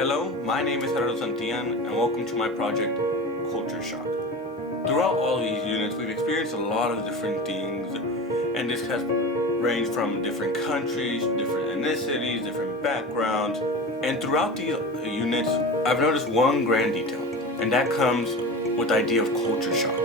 Hello, my name is Gerardo Santillan, and welcome to my project, Culture Shock. Throughout all these units, we've experienced a lot of different things, and this has ranged from different countries, different ethnicities, different backgrounds, and throughout these units, I've noticed one grand detail, and that comes with the idea of culture shock.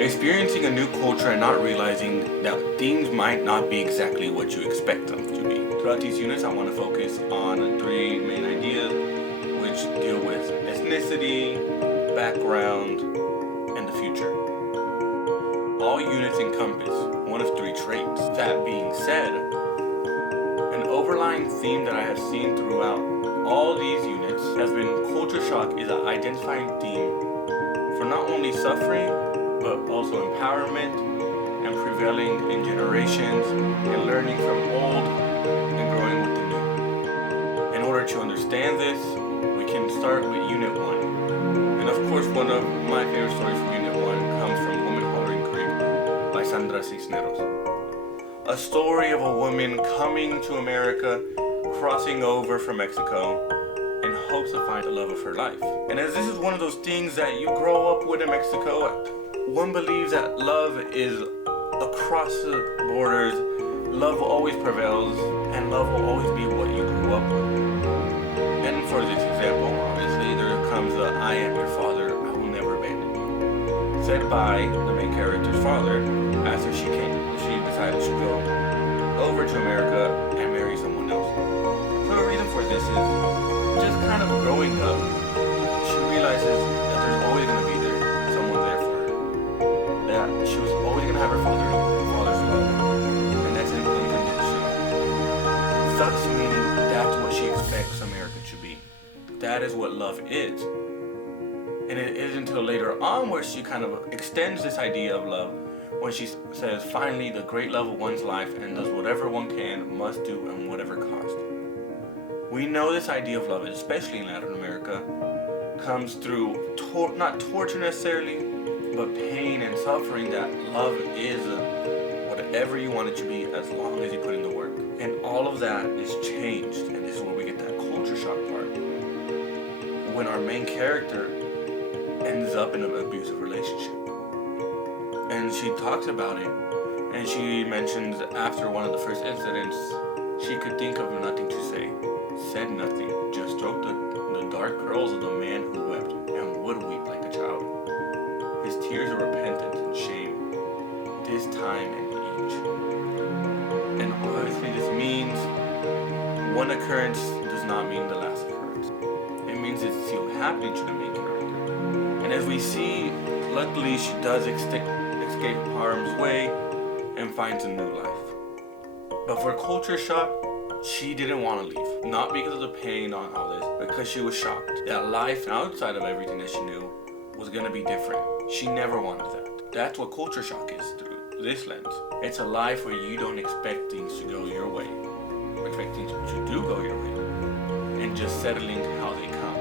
Experiencing a new culture and not realizing that things might not be exactly what you expect them to be. Throughout these units, I want to focus on three main ideas, which deal with ethnicity, background, and the future. All units encompass one of three traits. That being said, an overlying theme that I have seen throughout all these units has been culture shock is an identifying theme for not only suffering, but also empowerment and prevailing in generations and learning from old and growing with the new. In order to understand this, we can start with Unit 1. And of course, one of my favorite stories from Unit 1 comes from Woman Hollering Creek by Sandra Cisneros. A story of a woman coming to America, crossing over from Mexico, in hopes to find the love of her life. And as this is one of those things that you grow up with in Mexico, one believes that love is across the borders, love always prevails, and love will always be what you grew up with. And for this example, obviously, there comes the I am your father, I will never abandon you, said by the main character's father after she decided to go over to America and marry someone else. So the reason for this is just kind of growing up, she realizes that there's always going to be someone there for her. That she was always going to have her father's love, and that's unconditional. Thus meaning that's what she expects America to be. That is what love is. And it isn't until later on where she kind of extends this idea of love when she says, finally, the great love of one's life and does whatever one can, must do, and whatever cost. We know this idea of love, especially in Latin America, comes through not torture necessarily, but pain and suffering. That love is whatever you want it to be as long as you put in the work. And all of that is changed, and this is where we get that culture shock part. When our main character ends up in an abusive relationship. And she talks about it, and she mentions after one of the first incidents, she could think of nothing to say, said nothing, just stroked the dark curls of the man who wept and would weep like a child. His tears of repentance and shame, this time and age. And obviously this means one occurrence does not mean the last occurrence. It means it's still happening to the main character. And as we see, luckily she does escape harm's way and finds a new life. But for culture shock, she didn't want to leave. Not because of the pain on all this, because she was shocked that life outside of everything that she knew was going to be different. She never wanted that. That's what culture shock is through this lens. It's a life where you don't expect things to go your way, or expect things to do go your way, and just settling how they come.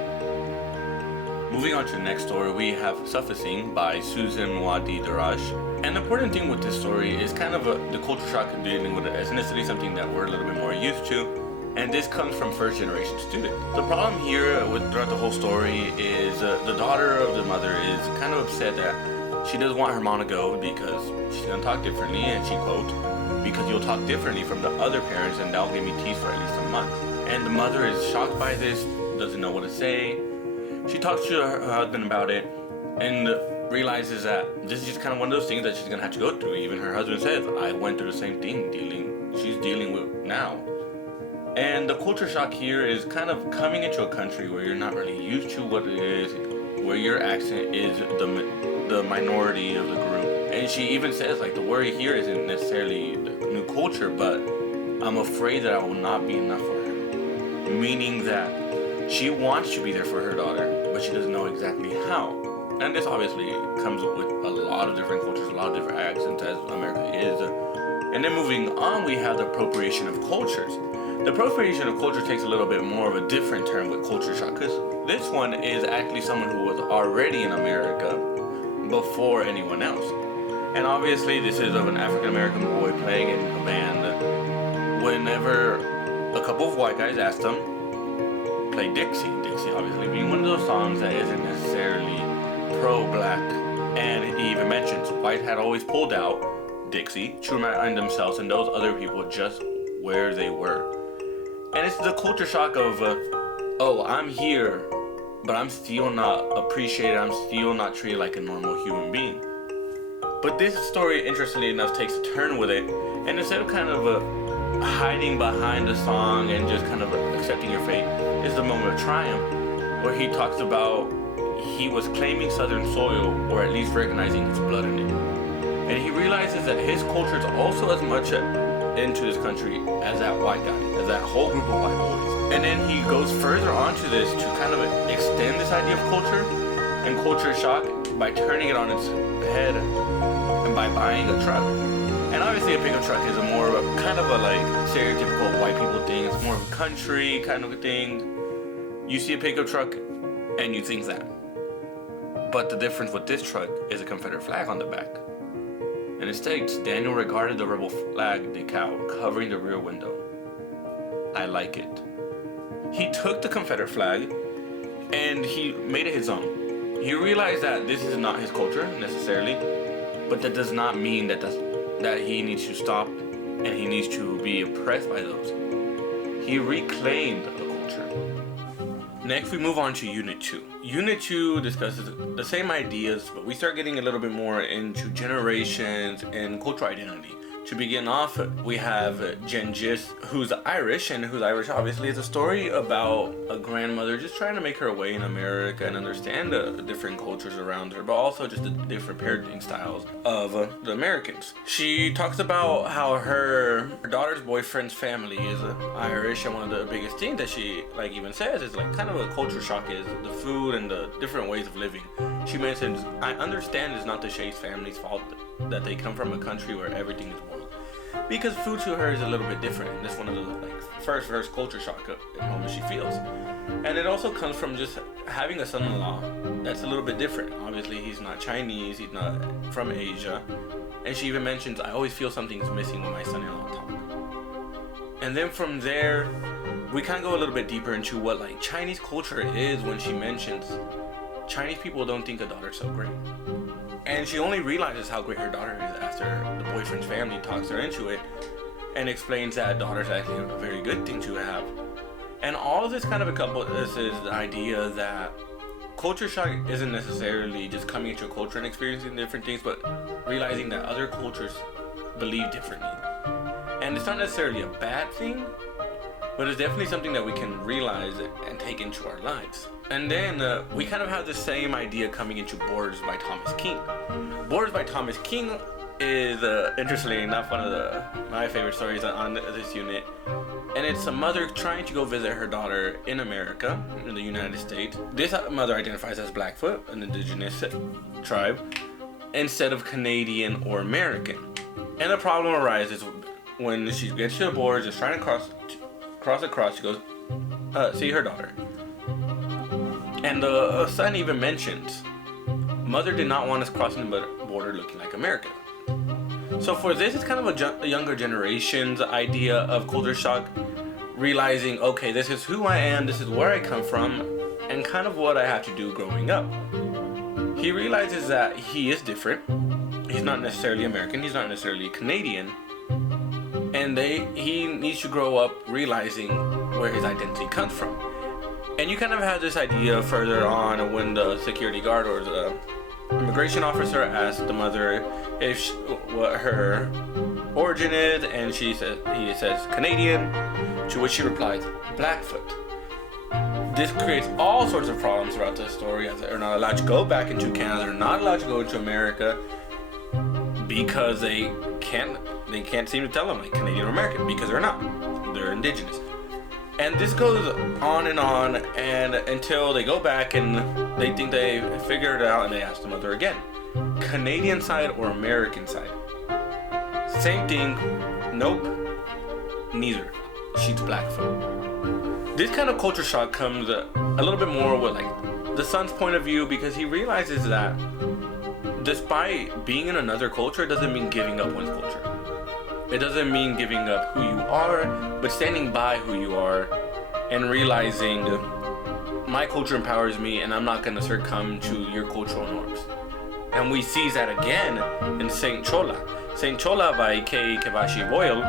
Moving on to the next story, we have Sufficing by Susan Wadi Daraj. And the important thing with this story is kind of the culture shock dealing with ethnicity, something that we're a little bit more used to. And this comes from first generation student. The problem here throughout the whole story is the daughter of the mother is kind of upset that she doesn't want her mom to go because she's going to talk differently, and she quotes, because you'll talk differently from the other parents and that'll give me teased for at least a month. And the mother is shocked by this, doesn't know what to say. She talks to her husband about it and realizes that this is just kind of one of those things that she's going to have to go through. Even her husband says, I went through the same thing she's dealing with now. And the culture shock here is kind of coming into a country where you're not really used to what it is, where your accent is the minority of the group. And she even says, like, the worry here isn't necessarily the new culture, but I'm afraid that I will not be enough for her. Meaning that she wants to be there for her daughter, but she doesn't know exactly how. And this obviously comes with a lot of different cultures, a lot of different accents, as America is. And then moving on, we have the appropriation of cultures. The appropriation of culture takes a little bit more of a different term with culture shock, because this one is actually someone who was already in America before anyone else. And obviously this is of an African American boy playing in a band. Whenever a couple of white guys asked him, play Dixie. Dixie obviously being one of those songs that isn't necessarily pro-black. And he even mentions white had always pulled out Dixie to remind themselves and those other people just where they were. And it's the culture shock of, oh, I'm here, but I'm still not appreciated, I'm still not treated like a normal human being. But this story, interestingly enough, takes a turn with it, and instead of kind of hiding behind the song and just kind of accepting your fate, is the moment of triumph, where he talks about he was claiming Southern soil, or at least recognizing his blood in it. And he realizes that his culture is also as much into this country as that white guy, as that whole group of white boys. And then he goes further onto this to kind of extend this idea of culture and culture shock by turning it on its head and by buying a truck. And obviously a pickup truck is a more of a kind of a like stereotypical white people thing. It's more of a country kind of a thing. You see a pickup truck and you think that. But the difference with this truck is a Confederate flag on the back. And it states, Daniel regarded the rebel flag decal covering the rear window. I like it. He took the Confederate flag and he made it his own. He realized that this is not his culture necessarily, but that does not mean that he needs to stop and he needs to be oppressed by those. He reclaimed the culture. Next, we move on to Unit 2. Unit 2 discusses the same ideas, but we start getting a little bit more into generations and cultural identity. To begin off, we have Gengis, who's Irish, and who's Irish obviously is a story about a grandmother just trying to make her way in America and understand the different cultures around her, but also just the different parenting styles of the Americans. She talks about how her daughter's boyfriend's family is Irish, and one of the biggest things that she even says is kind of a culture shock is the food and the different ways of living. She mentions, I understand it's not the Chase family's fault that they come from a country where everything is boiled. Because food to her is a little bit different. And that's one of the first culture shock moments she feels. And it also comes from just having a son-in-law that's a little bit different. Obviously, he's not Chinese, he's not from Asia. And she even mentions, I always feel something's missing when my son-in-law talk. And then from there, we kind of go a little bit deeper into what Chinese culture is when she mentions Chinese people don't think a daughter's so great. And she only realizes how great her daughter is after the boyfriend's family talks her into it and explains that daughter's actually a very good thing to have. And all of this kind of encompasses the idea that culture shock isn't necessarily just coming into a culture and experiencing different things, but realizing that other cultures believe differently. And it's not necessarily a bad thing, but it's definitely something that we can realize and take into our lives. And then we kind of have the same idea coming into Borders by Thomas King. Borders by Thomas King is, interestingly enough, one of my favorite stories on this unit. And it's a mother trying to go visit her daughter in America, in the United States. This mother identifies as Blackfoot, an indigenous tribe, instead of Canadian or American. And the problem arises when she gets to the border, just trying to cross across, she goes, see her daughter. And the son even mentions, mother did not want us crossing the border looking like America. So for this, it's kind of a younger generation's idea of culture shock, realizing, okay, this is who I am, this is where I come from, and kind of what I have to do growing up. He realizes that he is different. He's not necessarily American, he's not necessarily Canadian, and he needs to grow up realizing where his identity comes from. And you kind of have this idea further on when the security guard or the immigration officer asks the mother what her origin is, and he says Canadian, to which she replies Blackfoot. This creates all sorts of problems throughout the story, as they're not allowed to go back into Canada, they're not allowed to go into America because they can't seem to tell them Canadian or American, because they're indigenous. And this goes on and until they go back and they think they figured it out, and they ask the mother again, Canadian side or American side? Same thing, nope, neither. She's Blackfoot. This kind of culture shock comes a little bit more with the son's point of view, because he realizes that despite being in another culture doesn't mean giving up one's culture. It doesn't mean giving up who you are, but standing by who you are and realizing my culture empowers me, and I'm not going to succumb to your cultural norms. And we see that again in Saint Chola. Saint Chola by K. Kevashi Boyle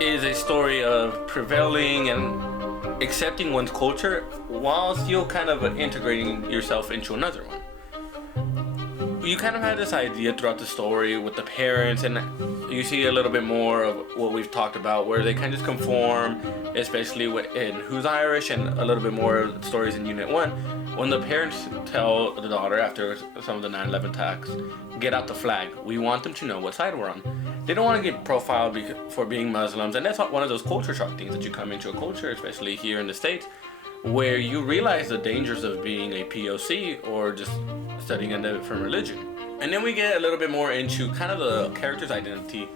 is a story of prevailing and accepting one's culture while still kind of integrating yourself into another one. You kind of had this idea throughout the story with the parents, and you see a little bit more of what we've talked about, where they kind of just conform, especially in Who's Irish, and a little bit more stories in Unit 1, when the parents tell the daughter after some of the 9/11 attacks, get out the flag. We want them to know what side we're on. They don't want to get profiled for being Muslims, and that's one of those culture shock things that you come into a culture, especially here in the States, where you realize the dangers of being a POC or just studying a different religion. And then we get a little bit more into kind of the character's identity.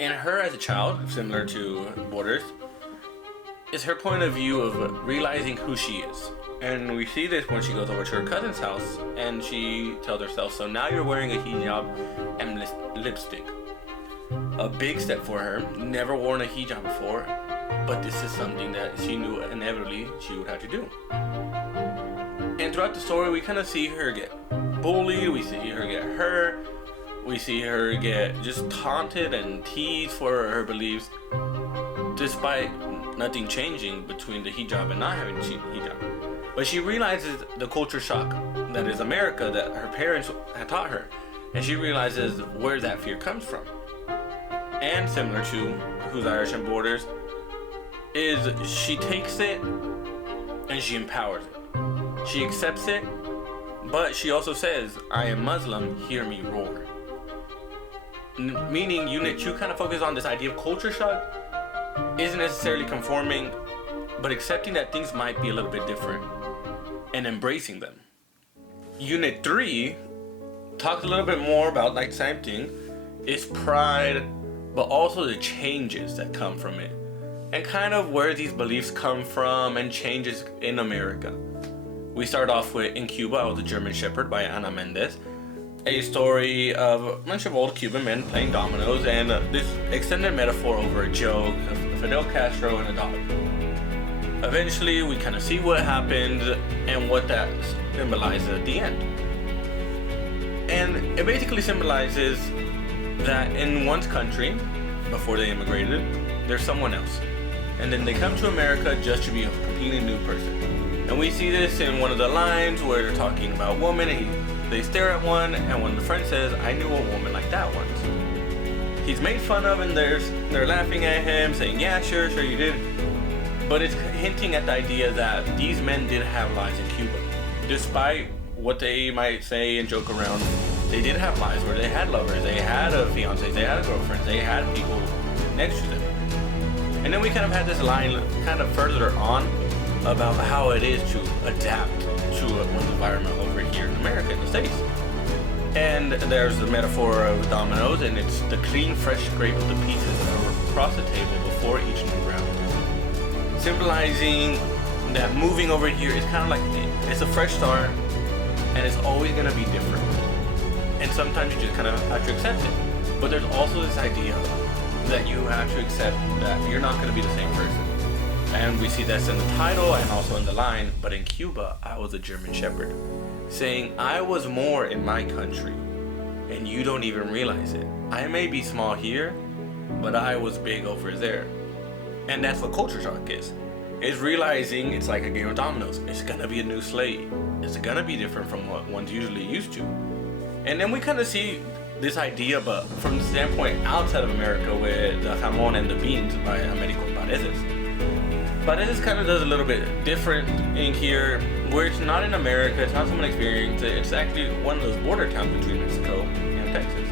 And her as a child, similar to Borders, is her point of view of realizing who she is. And we see this when she goes over to her cousin's house and she tells herself, so now you're wearing a hijab and lipstick. A big step for her, never worn a hijab before, but this is something that she knew inevitably she would have to do. And throughout the story, we kind of see her get bullied, we see her get hurt, we see her get just taunted and teased for her beliefs, despite nothing changing between the hijab and not having the hijab. But she realizes the culture shock that is America that her parents had taught her, and she realizes where that fear comes from. And similar to Who's Irish and Borders, is she takes it and she empowers it. She accepts it, but she also says, I am Muslim, hear me roar. Meaning Unit 2 kind of focuses on this idea of culture shock isn't necessarily conforming, but accepting that things might be a little bit different and embracing them. Unit 3 talks a little bit more about like the same thing. It's pride, but also the changes that come from it, and kind of where these beliefs come from and changes in America. We start off with In Cuba, I Was a German Shepherd by Ana Mendez, a story of a bunch of old Cuban men playing dominoes and this extended metaphor over a joke of Fidel Castro and a dog. Eventually, we kind of see what happened and what that symbolizes at the end. And it basically symbolizes that in one's country, before they immigrated, there's someone else. And then they come to America just to be a completely new person. And we see this in one of the lines where they're talking about women, and they stare at one, and when the friend says, I knew a woman like that once. He's made fun of, and they're laughing at him, saying, yeah, sure you did. But it's hinting at the idea that these men did have lives in Cuba. Despite what they might say and joke around, they did have lives where they had lovers, they had a fiance, they had a girlfriend, they had people next to them. And then we kind of had this line kind of further on about how it is to adapt to one's environment over here in America, in the States. And there's the metaphor of dominoes, and it's the clean, fresh scrape of the pieces across the table before each new round. Symbolizing that moving over here is kind of like, it's a fresh start, and it's always going to be different. And sometimes you just kind of have to accept it. But there's also this idea that you have to accept that you're not going to be the same person. And we see that's in the title and also in the line, but in Cuba, I was a German Shepherd, saying I was more in my country, and you don't even realize it. I may be small here, but I was big over there. And that's what culture shock is. It's realizing it's like a game of dominoes. It's gonna be a new slate. It's gonna be different from what one's usually used to. And then we kind of see this idea, but from the standpoint outside of America, with the jamón and the beans by Américo Paredes. Paredes kind of does a little bit different in here, where it's not in America, it's not someone experienced it, it's actually one of those border towns between Mexico and Texas.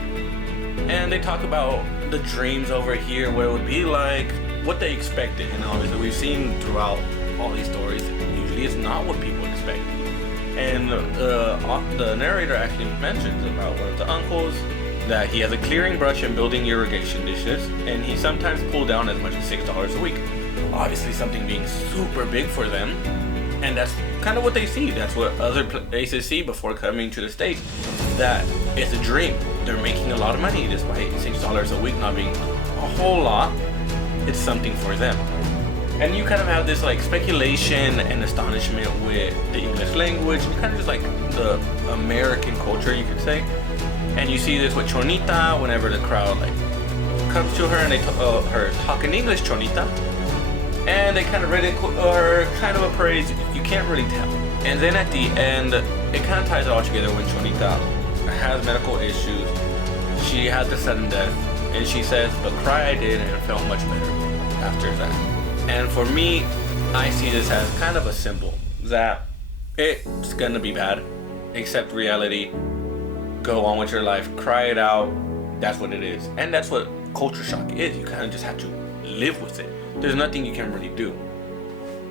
And they talk about the dreams over here, what it would be like, what they expected, and obviously we've seen throughout all these stories, usually it's not what people expect. And the narrator actually mentions about one of the uncles, that he has a clearing brush and building irrigation dishes, and he sometimes pulled down as much as $6 a week. Obviously something being super big for them, and that's kind of what they see. That's what other places see before coming to the States, that it's a dream. They're making a lot of money despite $6 a week not being a whole lot. It's something for them. And you kind of have this like speculation and astonishment with the English language, and kind of just like the American culture, you could say. And you see this with Chonita whenever the crowd like comes to her and they her talking English, Chonita, and they kind of ridicule her, kind of appraise. You can't really tell. And then at the end, it kind of ties it all together when Chonita has medical issues. She had the sudden death, and she says, "But cry I did and felt much better after that." And for me, I see this as kind of a symbol that it's gonna be bad, accept reality, go on with your life, cry it out. That's what it is. And that's what culture shock is. You kind of just have to live with it. There's nothing you can really do.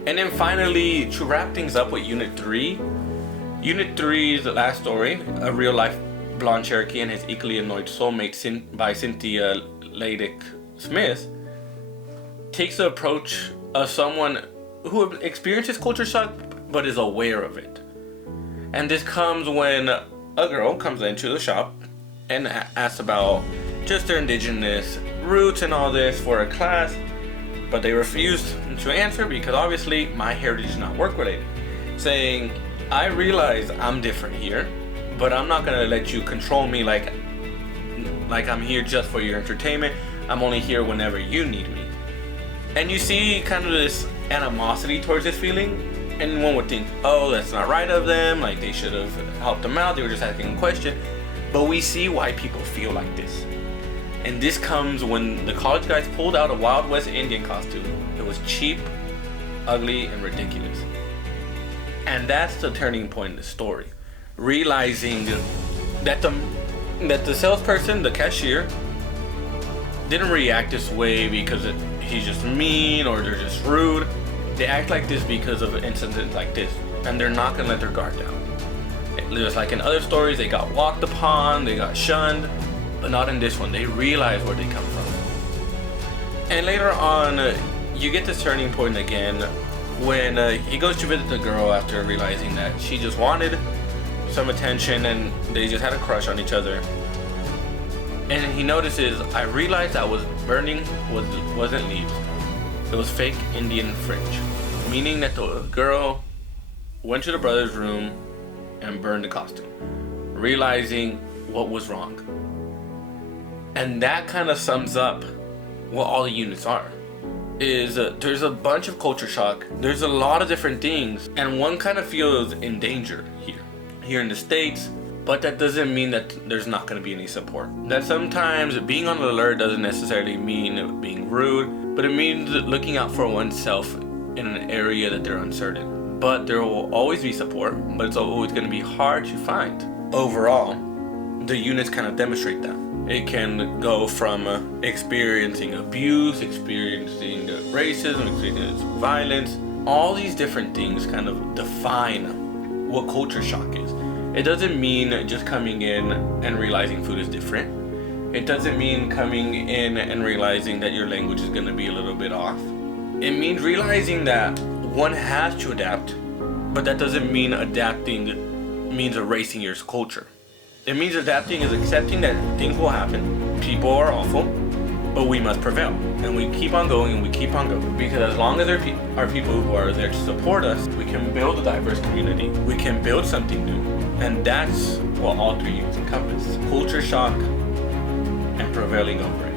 And then finally, to wrap things up with Unit 3, Unit 3's last story, a real life blonde Cherokee and his equally annoyed soulmate by Cynthia Ladick Smith, takes the approach of someone who experiences culture shock but is aware of it. And this comes when a girl comes into the shop and asks about just their indigenous roots and all this for a class, but they refuse to answer because obviously my heritage is not work related, saying, "I realize I'm different here, but I'm not gonna let you control me like I'm here just for your entertainment. I'm only here whenever you need me." And you see kind of this animosity towards this feeling, and one would think, oh, that's not right of them, like they should have helped them out, they were just asking a question. But we see why people feel like this. And this comes when the college guys pulled out a Wild West Indian costume. It was cheap, ugly, and ridiculous. And that's the turning point in the story. Realizing that the salesperson, the cashier, didn't react this way because he's just mean or they're just rude. They act like this because of incidents like this, and they're not gonna let their guard down. Just like in other stories, they got walked upon, they got shunned, but not in this one. They realize where they come from. And later on, you get this turning point again when he goes to visit the girl after realizing that she just wanted some attention and they just had a crush on each other. And he notices, "I realized I was burning wasn't leaves. It was fake Indian fringe." Meaning that the girl went to the brother's room and burned the costume, realizing what was wrong. And that kind of sums up what all the units are. There's a bunch of culture shock. There's a lot of different things, and one kind of feels in danger here in the States. But that doesn't mean that there's not going to be any support. That sometimes being on alert doesn't necessarily mean being rude, but it means looking out for oneself in an area that they're uncertain. But there will always be support, but it's always going to be hard to find. Overall, the units kind of demonstrate that. It can go from experiencing abuse, experiencing racism, experiencing violence. All these different things kind of define what culture shock is. It doesn't mean just coming in and realizing food is different. It doesn't mean coming in and realizing that your language is going to be a little bit off. It means realizing that one has to adapt, but that doesn't mean adapting means erasing your culture. It means adapting is accepting that things will happen, people are awful, but we must prevail. And we keep on going and we keep on going. Because as long as there are people who are there to support us, we can build a diverse community. We can build something new. And that's what all three units encompass. Culture shock and prevailing over it.